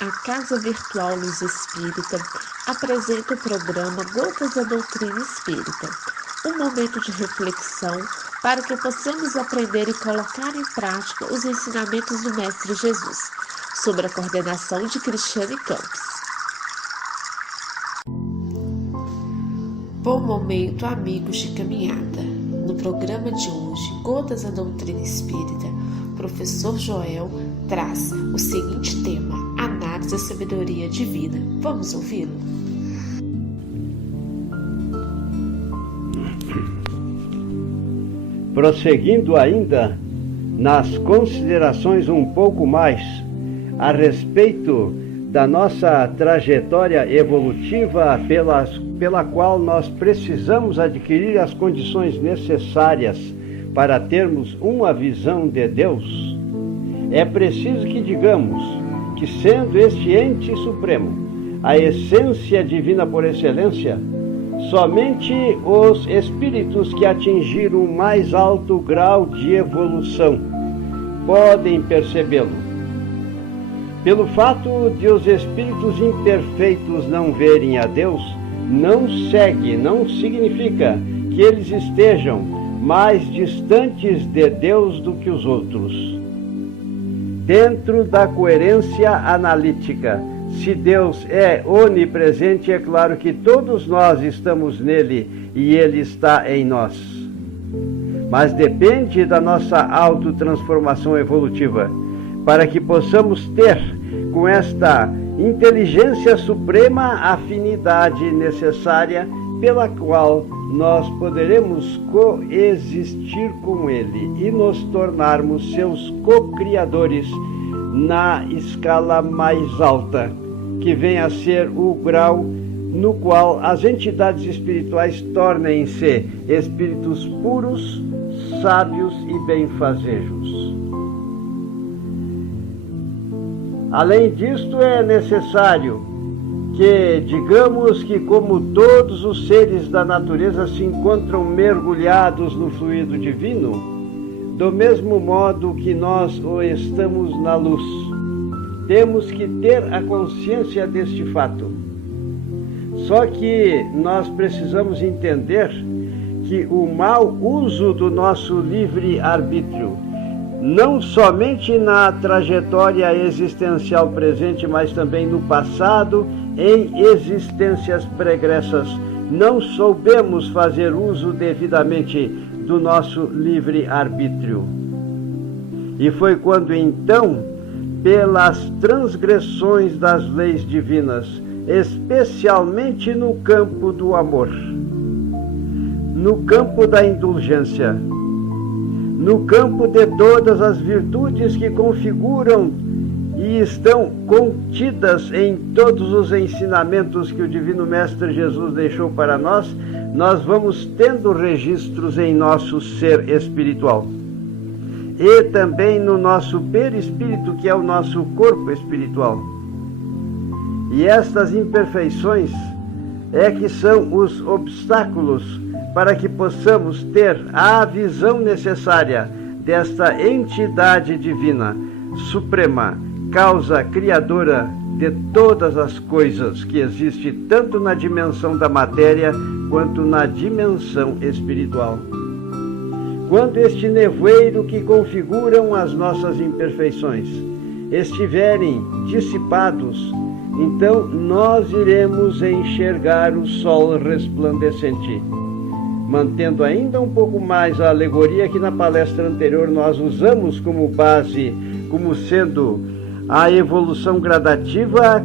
A Casa Virtual Luz Espírita apresenta o programa Gotas da Doutrina Espírita, um momento de reflexão para que possamos aprender e colocar em prática os ensinamentos do Mestre Jesus, sob a coordenação de Cristiane Campos. Bom momento, amigos de caminhada. No programa de hoje, Gotas da Doutrina Espírita, o professor Joel traz o seguinte tema: análise da sabedoria divina. Vamos ouvi-lo? Prosseguindo ainda nas considerações um pouco mais a respeito da nossa trajetória evolutiva pela qual nós precisamos adquirir as condições necessárias para termos uma visão de Deus, é preciso que digamos que, sendo este ente supremo a essência divina por excelência, somente os espíritos que atingiram o mais alto grau de evolução podem percebê-lo. Pelo fato de os espíritos imperfeitos não verem a Deus, não significa que eles estejam mais distantes de Deus do que os outros. Dentro da coerência analítica, se Deus é onipresente, é claro que todos nós estamos nele e ele está em nós. Mas depende da nossa autotransformação evolutiva, para que possamos ter com esta inteligência suprema a afinidade necessária pela qual nós poderemos coexistir com ele e nos tornarmos seus co-criadores na escala mais alta, que vem a ser o grau no qual as entidades espirituais tornem-se espíritos puros, sábios e benfazejos. Além disto, é necessário que digamos que, como todos os seres da natureza se encontram mergulhados no fluido divino, do mesmo modo que nós o estamos na luz, temos que ter a consciência deste fato. Só que nós precisamos entender que o mau uso do nosso livre-arbítrio, não somente na trajetória existencial presente, mas também no passado, em existências pregressas, não soubemos fazer uso devidamente do nosso livre-arbítrio. E foi quando então, pelas transgressões das leis divinas, especialmente no campo do amor, no campo da indulgência, no campo de todas as virtudes que configuram e estão contidas em todos os ensinamentos que o Divino Mestre Jesus deixou para nós, nós vamos tendo registros em nosso ser espiritual. E também no nosso perispírito, que é o nosso corpo espiritual. E estas imperfeições é que são os obstáculos para que possamos ter a visão necessária desta entidade divina, suprema, causa criadora de todas as coisas que existe tanto na dimensão da matéria quanto na dimensão espiritual. Quando este nevoeiro que configuram as nossas imperfeições estiverem dissipados, então nós iremos enxergar o sol resplandecente. Mantendo ainda um pouco mais a alegoria que na palestra anterior nós usamos como base, como sendo a evolução gradativa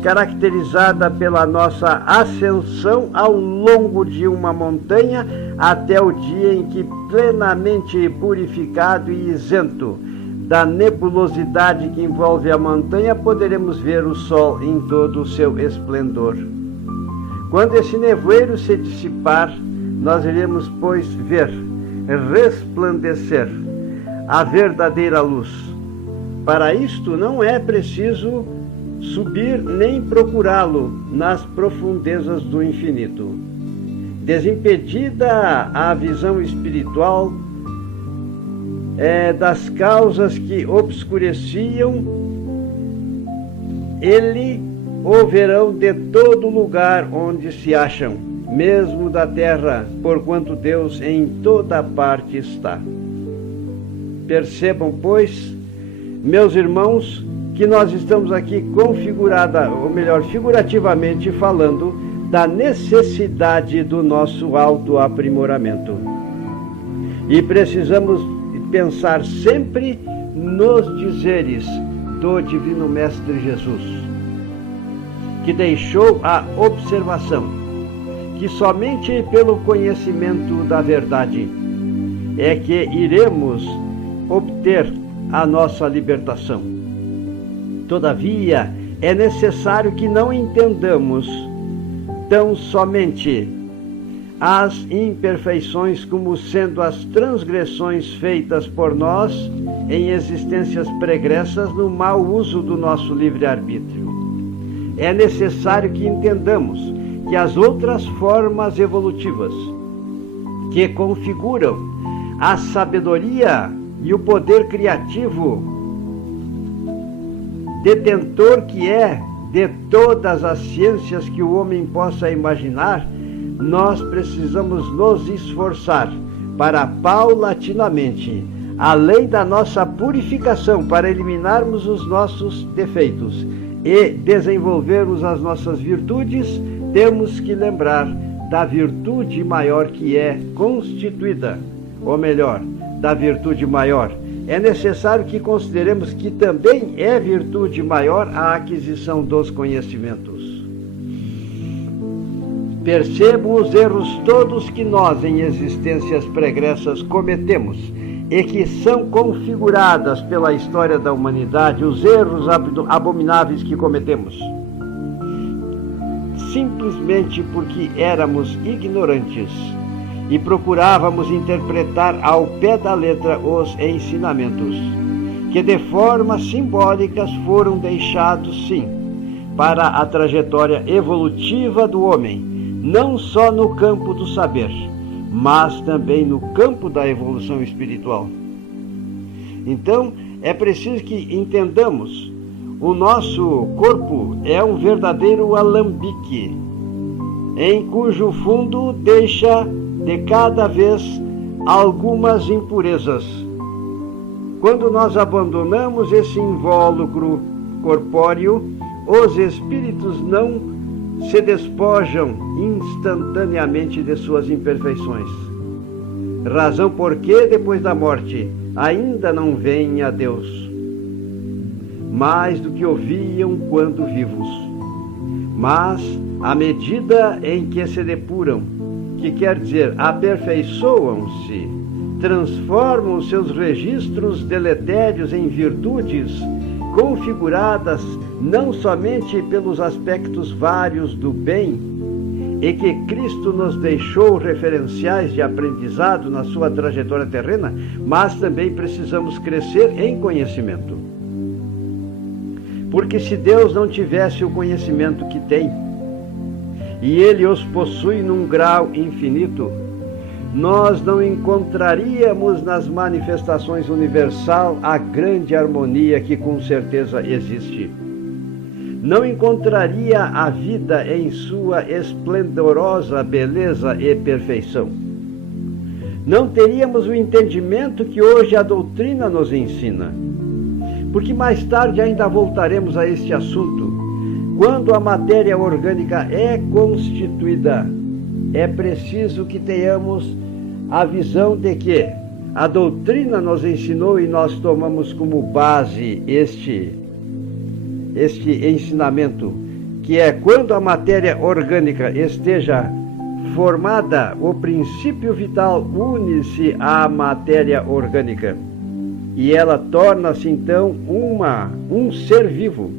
caracterizada pela nossa ascensão ao longo de uma montanha até o dia em que, plenamente purificado e isento da nebulosidade que envolve a montanha, poderemos ver o sol em todo o seu esplendor. Quando esse nevoeiro se dissipar, nós iremos, pois, ver resplandecer a verdadeira luz. Para isto não é preciso subir nem procurá-lo nas profundezas do infinito. Desimpedida a visão espiritual das causas que obscureciam ele o verão de todo lugar onde se acham, mesmo da terra, porquanto Deus em toda parte está. Percebam, pois, meus irmãos, que nós estamos aqui figurativamente falando da necessidade do nosso autoaprimoramento. E precisamos pensar sempre nos dizeres do Divino Mestre Jesus, que deixou a observação que somente pelo conhecimento da verdade é que iremos obter a nossa libertação. Todavia, é necessário que não entendamos tão somente as imperfeições como sendo as transgressões feitas por nós em existências pregressas no mau uso do nosso livre-arbítrio. É necessário que entendamos que as outras formas evolutivas que configuram a sabedoria e o poder criativo, detentor que é de todas as ciências que o homem possa imaginar, nós precisamos nos esforçar para paulatinamente, além da nossa purificação, para eliminarmos os nossos defeitos e desenvolvermos as nossas virtudes, temos que lembrar da virtude maior que é constituída, ou melhor, da virtude maior. É necessário que consideremos que também é virtude maior a aquisição dos conhecimentos. Percebam os erros todos que nós, em existências pregressas, cometemos e que são configuradas pela história da humanidade, os erros abomináveis que cometemos, simplesmente porque éramos ignorantes e procurávamos interpretar ao pé da letra os ensinamentos, que de forma simbólicas foram deixados, sim, para a trajetória evolutiva do homem, não só no campo do saber, mas também no campo da evolução espiritual. Então, é preciso que entendamos, o nosso corpo é um verdadeiro alambique, em cujo fundo deixa de cada vez algumas impurezas. Quando nós abandonamos esse invólucro corpóreo, os espíritos não se despojam instantaneamente de suas imperfeições. Razão porque, depois da morte, ainda não veem a Deus, mais do que ouviam quando vivos. Mas, à medida em que se depuram, que quer dizer, aperfeiçoam-se, transformam seus registros deletérios em virtudes configuradas não somente pelos aspectos vários do bem, e que Cristo nos deixou referenciais de aprendizado na sua trajetória terrena, mas também precisamos crescer em conhecimento. Porque se Deus não tivesse o conhecimento que tem, e Ele os possui num grau infinito, nós não encontraríamos nas manifestações universal a grande harmonia que com certeza existe. Não encontraria a vida em sua esplendorosa beleza e perfeição. Não teríamos o entendimento que hoje a doutrina nos ensina. Porque mais tarde ainda voltaremos a este assunto. Quando a matéria orgânica é constituída, é preciso que tenhamos a visão de que a doutrina nos ensinou e nós tomamos como base este ensinamento, que é quando a matéria orgânica esteja formada, o princípio vital une-se à matéria orgânica e ela torna-se então um ser vivo.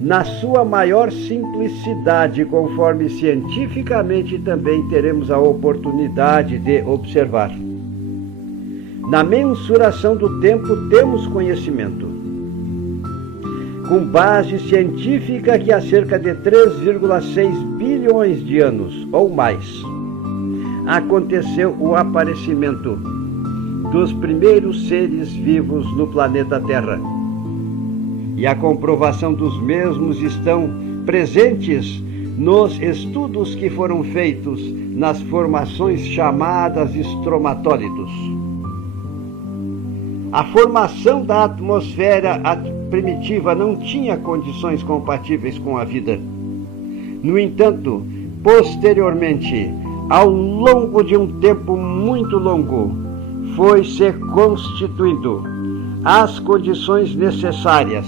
Na sua maior simplicidade, conforme cientificamente também teremos a oportunidade de observar. Na mensuração do tempo temos conhecimento, com base científica que há cerca de 3,6 bilhões de anos ou mais aconteceu o aparecimento dos primeiros seres vivos no planeta Terra. e a comprovação dos mesmos estão presentes nos estudos que foram feitos nas formações chamadas estromatólitos. A formação da atmosfera primitiva não tinha condições compatíveis com a vida. No entanto, posteriormente, ao longo de um tempo muito longo, foi se constituindo as condições necessárias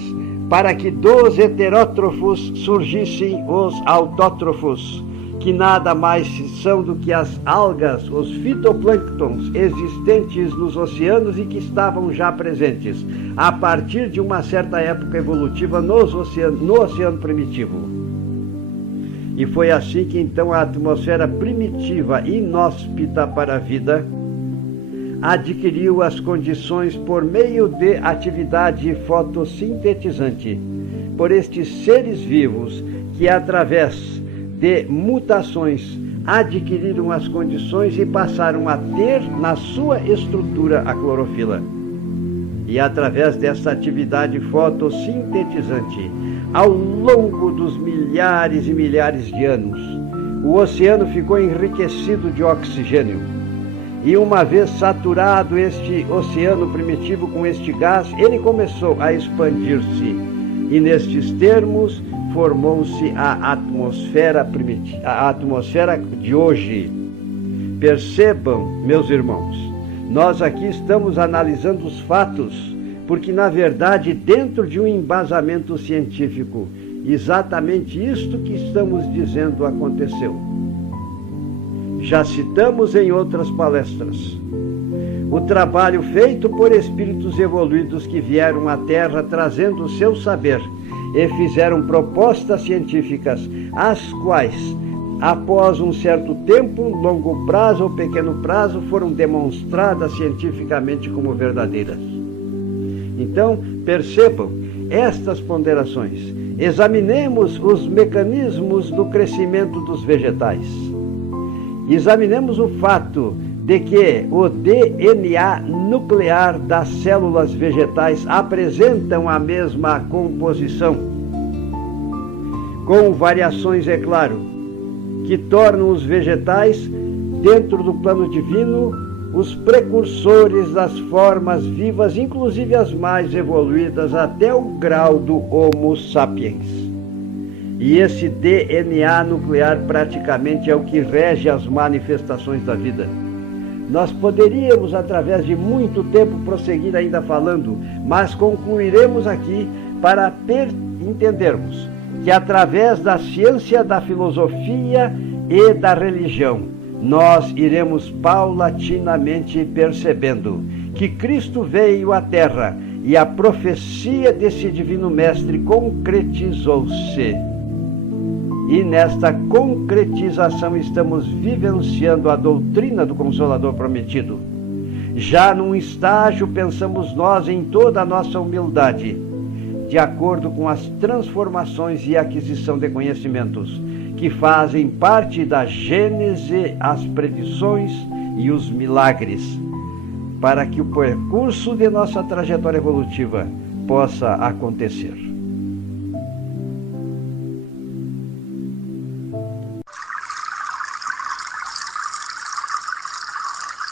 para que dos heterótrofos surgissem os autótrofos, que nada mais são do que as algas, os fitoplânctons existentes nos oceanos e que estavam já presentes a partir de uma certa época evolutiva no oceano primitivo. E foi assim que então a atmosfera primitiva, inóspita para a vida, adquiriu as condições por meio de atividade fotossintetizante, por estes seres vivos que, através de mutações, adquiriram as condições e passaram a ter na sua estrutura a clorofila. E através dessa atividade fotossintetizante, ao longo dos milhares e milhares de anos, o oceano ficou enriquecido de oxigênio. E uma vez saturado este oceano primitivo com este gás, ele começou a expandir-se. E nestes termos formou-se a atmosfera primitiva, a atmosfera de hoje. Percebam, meus irmãos, nós aqui estamos analisando os fatos, porque na verdade, dentro de um embasamento científico, exatamente isto que estamos dizendo aconteceu. Já citamos em outras palestras o trabalho feito por espíritos evoluídos que vieram à Terra trazendo o seu saber e fizeram propostas científicas, as quais, após um certo tempo, longo prazo ou pequeno prazo, foram demonstradas cientificamente como verdadeiras. Então, percebam estas ponderações. Examinemos os mecanismos do crescimento dos vegetais. Examinemos o fato de que o DNA nuclear das células vegetais apresentam a mesma composição, com variações, é claro, que tornam os vegetais, dentro do plano divino, os precursores das formas vivas, inclusive as mais evoluídas, até o grau do Homo sapiens. E esse DNA nuclear praticamente é o que rege as manifestações da vida. Nós poderíamos, através de muito tempo, prosseguir ainda falando, mas concluiremos aqui para entendermos que, através da ciência, da filosofia e da religião, nós iremos paulatinamente percebendo que Cristo veio à Terra e a profecia desse Divino Mestre concretizou-se. E nesta concretização estamos vivenciando a doutrina do Consolador Prometido. Já num estágio, pensamos nós, em toda a nossa humildade, de acordo com as transformações e aquisição de conhecimentos, que fazem parte da gênese, as predições e os milagres, para que o percurso de nossa trajetória evolutiva possa acontecer.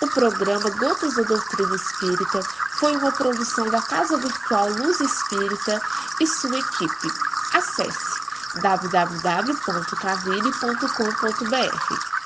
O programa Gotas da Doutrina Espírita foi uma produção da Casa Virtual Luz Espírita e sua equipe. Acesse www.cavile.com.br.